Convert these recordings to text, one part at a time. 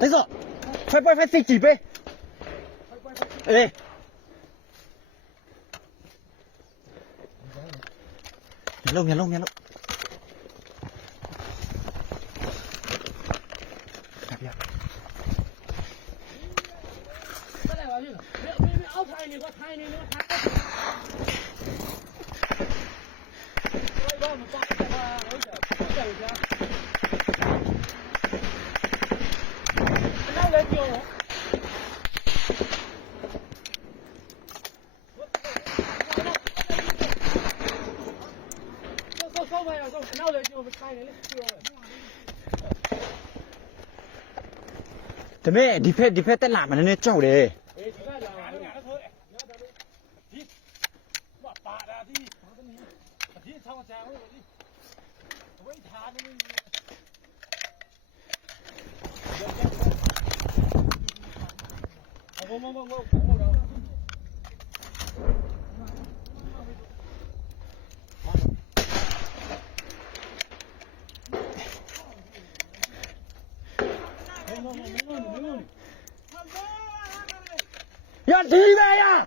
thấy rồi. Phải phải phải xịt chỉ bê. Ê. Nhà lông nhà lông nhà lông. Đạp đi. တမဲဒီဖက်ဒီဖက်တက်လာမှနည်းနည်းကြောက်တယ်โอ้โห 要进来呀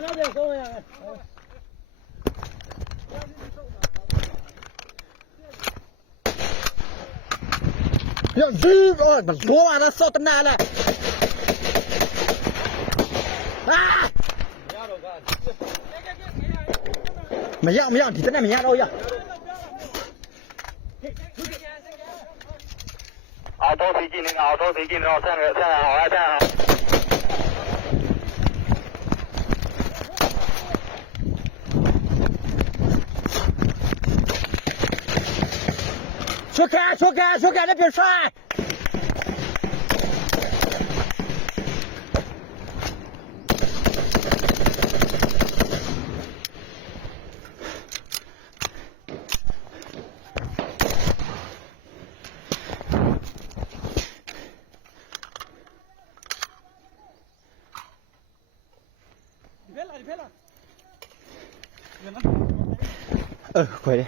trí về ạ. Nhận trí. 没压没压，你在那没压着压。啊，多费劲的啊，多费劲的哦，来着站着好啊，站着。出开，出开，出开，那边出。ờ quay đi.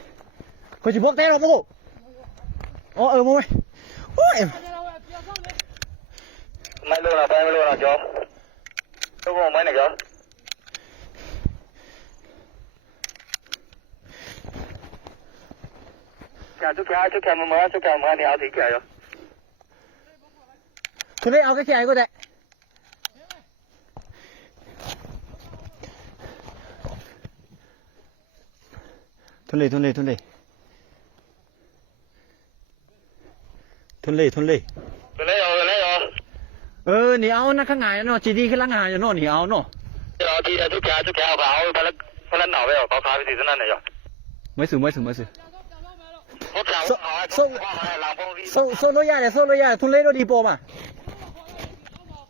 Quay chỉ bóp té rồi bố ờ ờ mày. Ôi em. Mày luôn là mày luôn là chó. Tôi không mày này chó chào chú kia chú kia mày mới chú kia mày này áo thì kia rồi chú đấy áo cái kia có đấy ทุนเลยทุนเลยทุนเลยทุนเลยทุนเลยไปเลยเอาไปเลยเอเออหนีเอานะข้างหนเนาะจีดีขึ้นล่างหาอยู่เนาะหนีเอาเนาะเอาทีทุกแกทุกแกเอาไปเอาไปแล้วพลันหนาวไปเอาเขาพาไปสิที่นั้นเลยเหรไม่สูไม่สูไม่สูสู้สู้สู้โนยาเลยสู้โนยาทุนเลยโนดีโปมา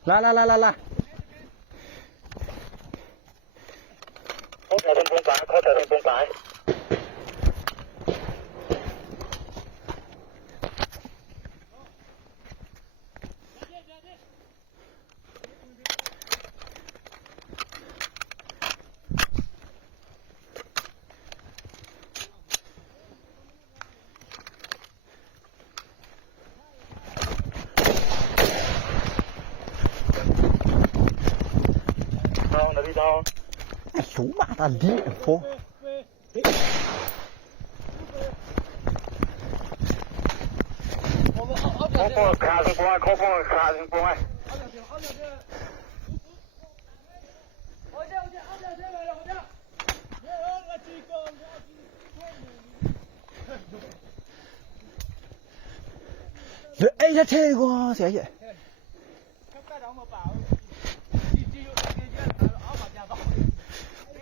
ลาลาลาลาลาเขาแต่ตรงตรงกลางเขาแต่ตรงตรงกลาง var der lige at få. Gruppe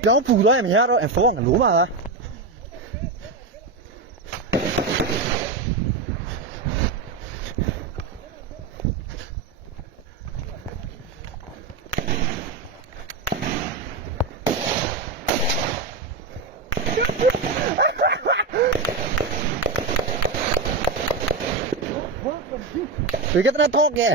ကျွန်တော်ဖူသွားရင်မရတော့အန်ဖိုးကငလိုးပါလားဒီကတည်းကထောက်ခဲ့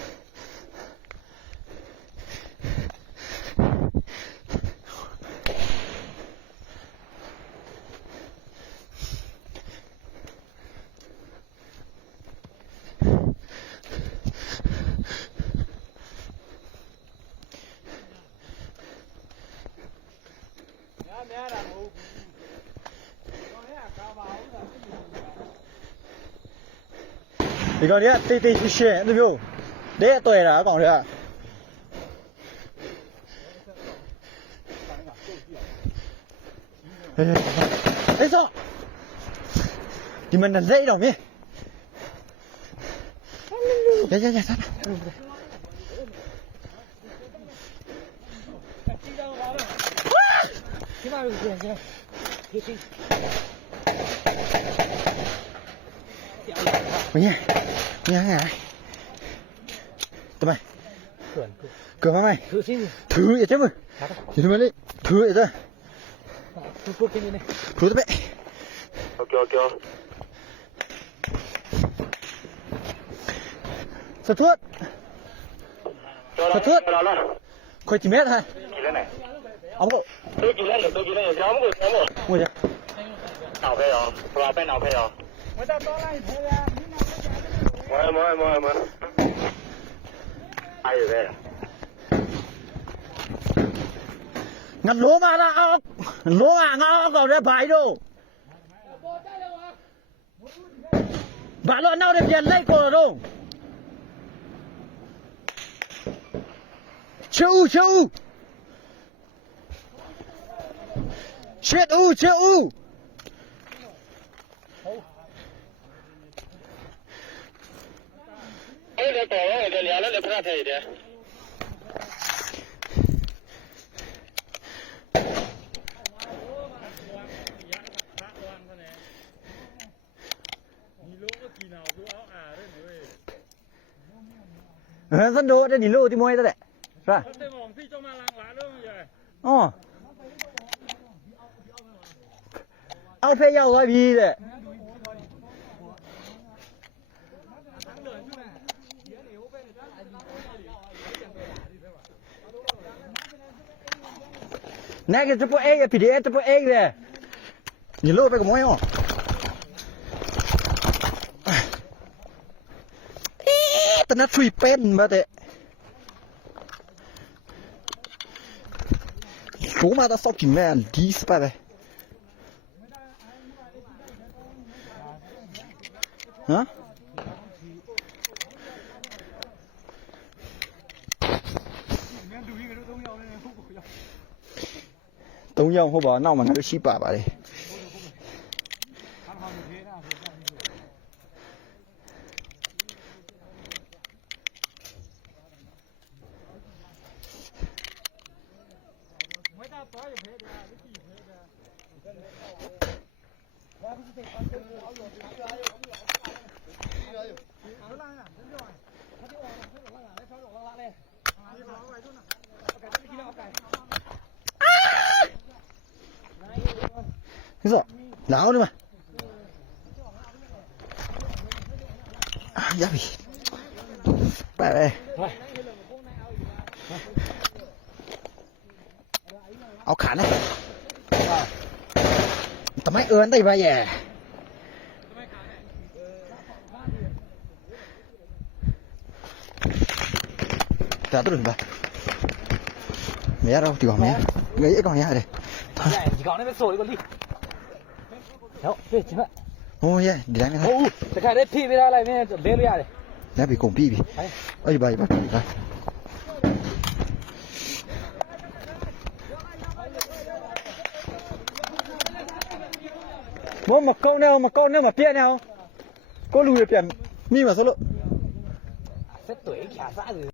你看，你看，这这一些对不？这对了，讲的。哎呀，哎走！你们能累着没？呀呀呀！啊！Mày nha. Mày nha ngài Tụi mày. Cửa mày. Thứ vậy chứ mày. Nhìn mày đi. Thứ gì chứ Thứ tụi mày Ok ok. Sao thuốc Sao thuốc Khôi chỉ mét hả Chỉ lên này. Ông cụ Đôi chỉ lên được, đôi chỉ lên được, ông cụ, ông cụ Ngồi chứ Nào phê rồi, vào bên nào phê rồi? mời mời mời mời. Ai ở đây ngặt lúa mà là ốc lúa à ngó còn ra bài đâu. Bà lo nào để tiền lấy cổ đâu? Chú chú chuyện u. Chuyện u. 本身多，这泥路就多的，是吧？哦，好漂亮啊，皮的。Nega tipo ega, pide tipo ega. Ni lo pego moyo. Ee, tana tree pen ba te. Chú mà ta sao chỉ mẹ đi spa đây. Hả? Hãy subscribe cho kênh Ghiền Mì Gõ Để không bỏ lỡ những video hấp dẫn သုံးယောက်ဟုတ်ပါနောက်မှာလည်းရှိပါပါတယ် 그래서 나오리만 아 야비 빨리 áo khả này. Tao máy ướn đây bây giờ ta tôi đừng bà mẹ đâu? Thì còn mẹ gây còn nhà đây. Thôi. Dạ, chỉ còn nó mới sôi con đi. ဟုတ်ပြေးချင်မဟိုးရဲဒီတိုင်းမလားဟုတ်တခါတည်းဖြည့်ပေးထားလိုက်မင်းလဲလို့ရတယ်ရပြီကုန်ပြီပြီအဲ့ဒီပါပါပြီပါမမကောင်းနဲ့မကောင်းနဲ့မပြက်နဲ့ကိုလူတွေပြန်မိမှာစလို့ဆက်တွေ့ချာစား